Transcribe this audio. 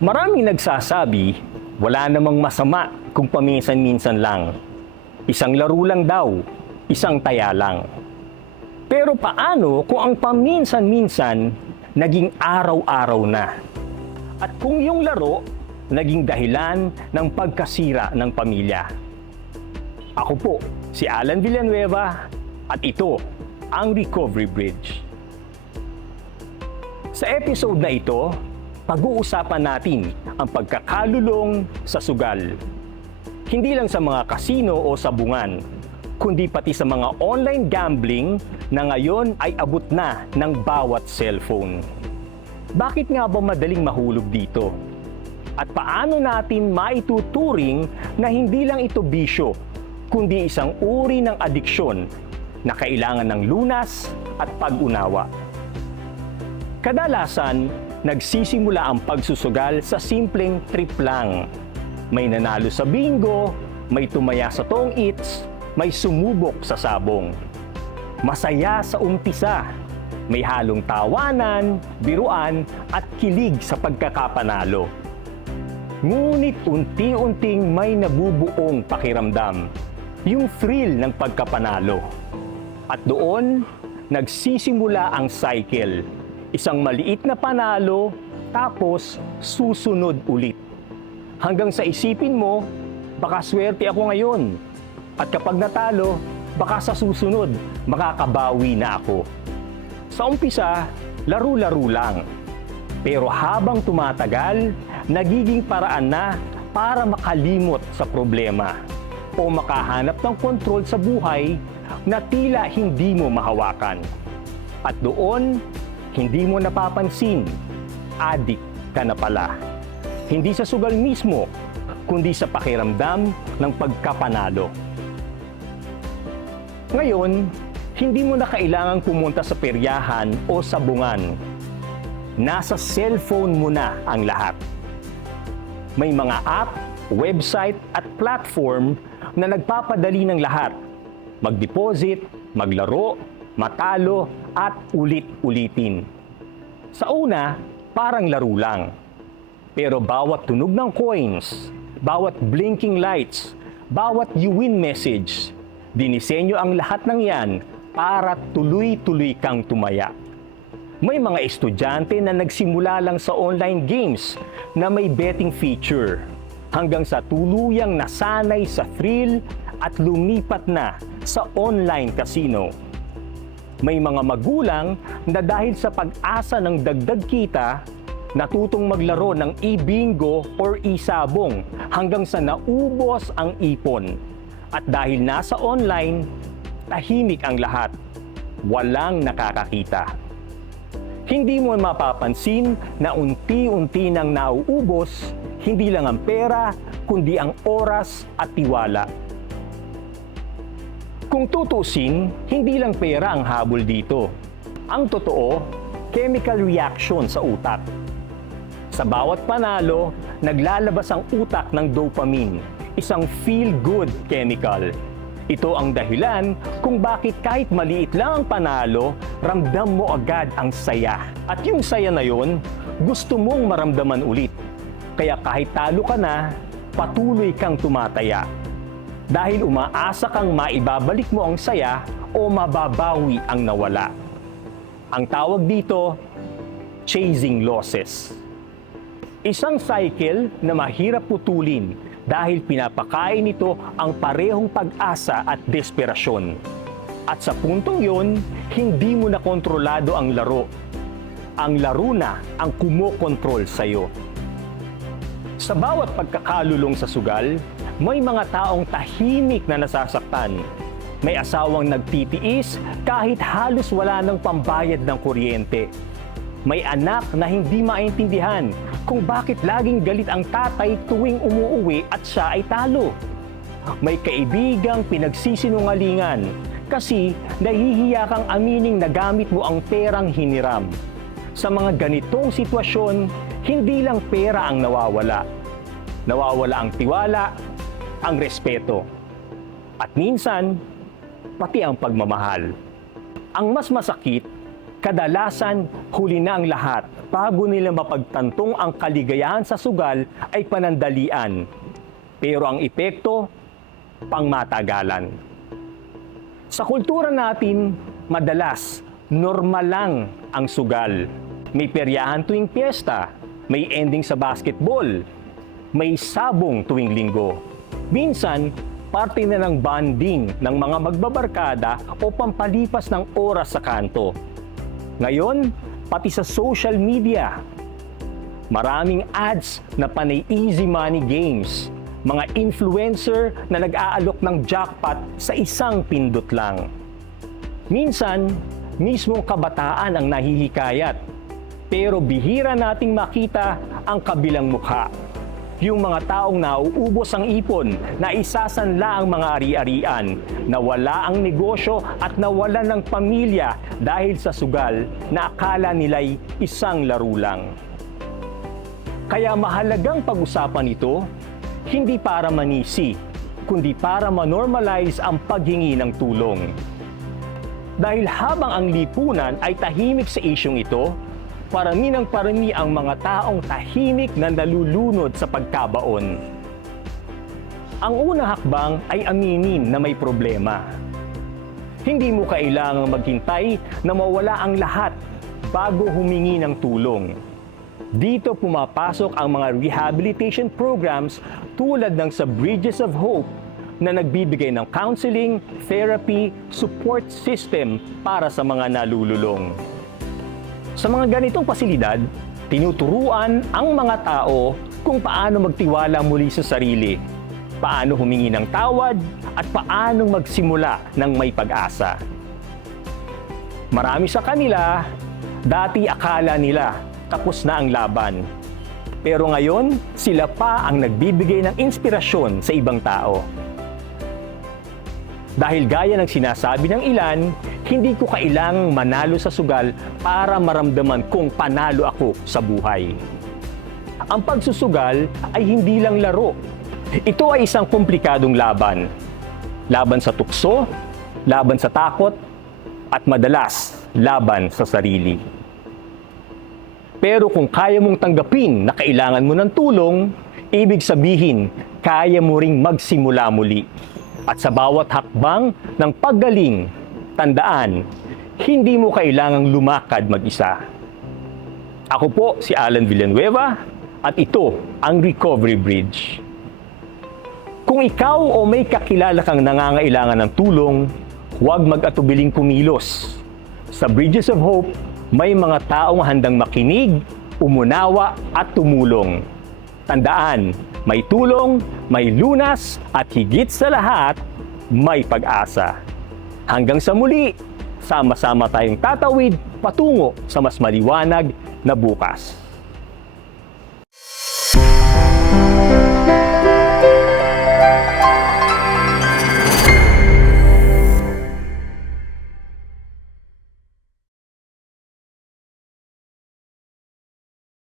Maraming nagsasabi, wala namang masama kung paminsan-minsan lang. Isang laro lang daw, isang taya lang. Pero paano kung ang paminsan-minsan naging araw-araw na? At kung yung laro naging dahilan ng pagkasira ng pamilya? Ako po, si Alan Villanueva at ito ang Recovery Bridge. Sa episode na ito, pag-uusapan natin ang pagkakalulong sa sugal. Hindi lang sa mga kasino o sabungan, kundi pati sa mga online gambling na ngayon ay abot na ng bawat cellphone. Bakit nga ba madaling mahulog dito? At paano natin maituturing na hindi lang ito bisyo, kundi isang uri ng adiksyon na kailangan ng lunas at pag-unawa? Kadalasan, nagsisimula ang pagsusugal sa simpleng trip lang. May nanalo sa bingo, may tumaya sa tong eats, may sumubok sa sabong. Masaya sa umpisa, may halong tawanan, biruan at kilig sa pagkakapanalo. Ngunit unti-unting may nabubuong pakiramdam, yung thrill ng pagkapanalo. At doon, nagsisimula ang cycle. Isang maliit na panalo, tapos susunod ulit. Hanggang sa isipin mo, baka swerte ako ngayon. At kapag natalo, baka sa susunod, makakabawi na ako. Sa umpisa, laro-laro lang. Pero habang tumatagal, nagiging paraan na para makalimot sa problema o makahanap ng kontrol sa buhay na tila hindi mo mahawakan. At doon, hindi mo napapansin, addict ka na pala. Hindi sa sugal mismo, kundi sa pakiramdam ng pagkapanalo. Ngayon, hindi mo na kailangang pumunta sa peryahan o sabungan. Nasa cellphone mo na ang lahat. May mga app, website at platform na nagpapadali ng lahat. Mag-deposit, maglaro, matalo at ulit-ulitin. Sa una, parang laro lang. Pero bawat tunog ng coins, bawat blinking lights, bawat you win message, dinisenyo ang lahat ng yan para tuloy-tuloy kang tumaya. May mga estudyante na nagsimula lang sa online games na may betting feature hanggang sa tuluyang nasanay sa thrill at lumipat na sa online casino. May mga magulang na dahil sa pag-asa ng dagdag kita, natutong maglaro ng e-bingo or e-sabong hanggang sa naubos ang ipon. At dahil nasa online, tahimik ang lahat. Walang nakakakita. Hindi mo mapapansin na unti-unti nang nauubos, hindi lang ang pera, kundi ang oras at tiwala. Kung tutusin, hindi lang pera ang habol dito. Ang totoo, chemical reaction sa utak. Sa bawat panalo, naglalabas ang utak ng dopamine, isang feel-good chemical. Ito ang dahilan kung bakit kahit maliit lang ang panalo, ramdam mo agad ang saya. At yung saya na yon, gusto mong maramdaman ulit. Kaya kahit talo ka na, patuloy kang tumataya. Dahil umaasa kang maibabalik mo ang saya o mababawi ang nawala. Ang tawag dito, chasing losses. Isang cycle na mahirap putulin dahil pinapakain nito ang parehong pag-asa at desperasyon. At sa puntong yon, hindi mo na kontrolado ang laro. Ang laro na ang kumokontrol sa'yo. Sa bawat pagkakalulong sa sugal, may mga taong tahimik na nasasaktan. May asawang nagtitiis kahit halos wala ng pambayad ng kuryente. May anak na hindi maintindihan kung bakit laging galit ang tatay tuwing umuuwi at siya ay talo. May kaibigang pinagsisinungalingan kasi nahihiya kang amining nagamit mo ang perang hiniram. Sa mga ganitong sitwasyon, hindi lang pera ang nawawala. Nawawala ang tiwala, ang respeto, at minsan, pati ang pagmamahal. Ang mas masakit, Kadalasan, huli na ang lahat bago nila mapagtantong ang kaligayahan sa sugal ay panandalian. Pero ang epekto, pangmatagalan. Sa kultura natin, madalas, normal lang ang sugal. May peryahan tuwing piyesta, may ending sa basketball, may sabong tuwing linggo. Minsan, parte na ng bonding ng mga magbabarkada o pampalipas ng oras sa kanto. Ngayon, pati sa social media, maraming ads na panay easy money games, mga influencer na nag-aalok ng jackpot sa isang pindot lang. Minsan, mismong kabataan ang nahihikayat, pero bihira nating makita ang kabilang mukha. Yung mga taong nauubos ang ipon, na isasanla ang mga ari-arian, nawala ang negosyo at nawala ng pamilya dahil sa sugal na akala nila'y isang laro lang. Kaya mahalagang pag-usapan ito, hindi para manisi, kundi para manormalize ang paghingi ng tulong. Dahil habang ang lipunan ay tahimik sa isyong ito, parami ng parami ang mga taong tahimik na nalulunod sa pagkabaon. Ang unang hakbang ay aminin na may problema. Hindi mo kailangang maghintay na mawala ang lahat bago humingi ng tulong. Dito pumapasok ang mga rehabilitation programs tulad ng sa Bridges of Hope na nagbibigay ng counseling, therapy, support system para sa mga nalululong. Sa mga ganitong pasilidad, tinuturuan ang mga tao kung paano magtiwala muli sa sarili, paano humingi ng tawad, at paano magsimula ng may pag-asa. Marami sa kanila, dati akala nila tapos na ang laban. Pero ngayon, sila pa ang nagbibigay ng inspirasyon sa ibang tao. Dahil gaya ng sinasabi ng ilan, hindi ko kailangang manalo sa sugal para maramdaman kong panalo ako sa buhay. Ang pagsusugal ay hindi lang laro. Ito ay isang komplikadong laban. Laban sa tukso, laban sa takot, at madalas, laban sa sarili. Pero kung kaya mong tanggapin na kailangan mo ng tulong, ibig sabihin, kaya mo ring magsimula muli. At sa bawat hakbang ng paggaling, tandaan, hindi mo kailangang lumakad mag-isa. Ako po si Alan Villanueva at ito ang Recovery Bridge. Kung ikaw o may kakilala kang nangangailangan ng tulong, huwag mag-atubiling kumilos. Sa Bridges of Hope, may mga taong handang makinig, umunawa at tumulong. Tandaan, may tulong, may lunas, at higit sa lahat, may pag-asa. Hanggang sa muli, sama-sama tayong tatawid patungo sa mas maliwanag na bukas.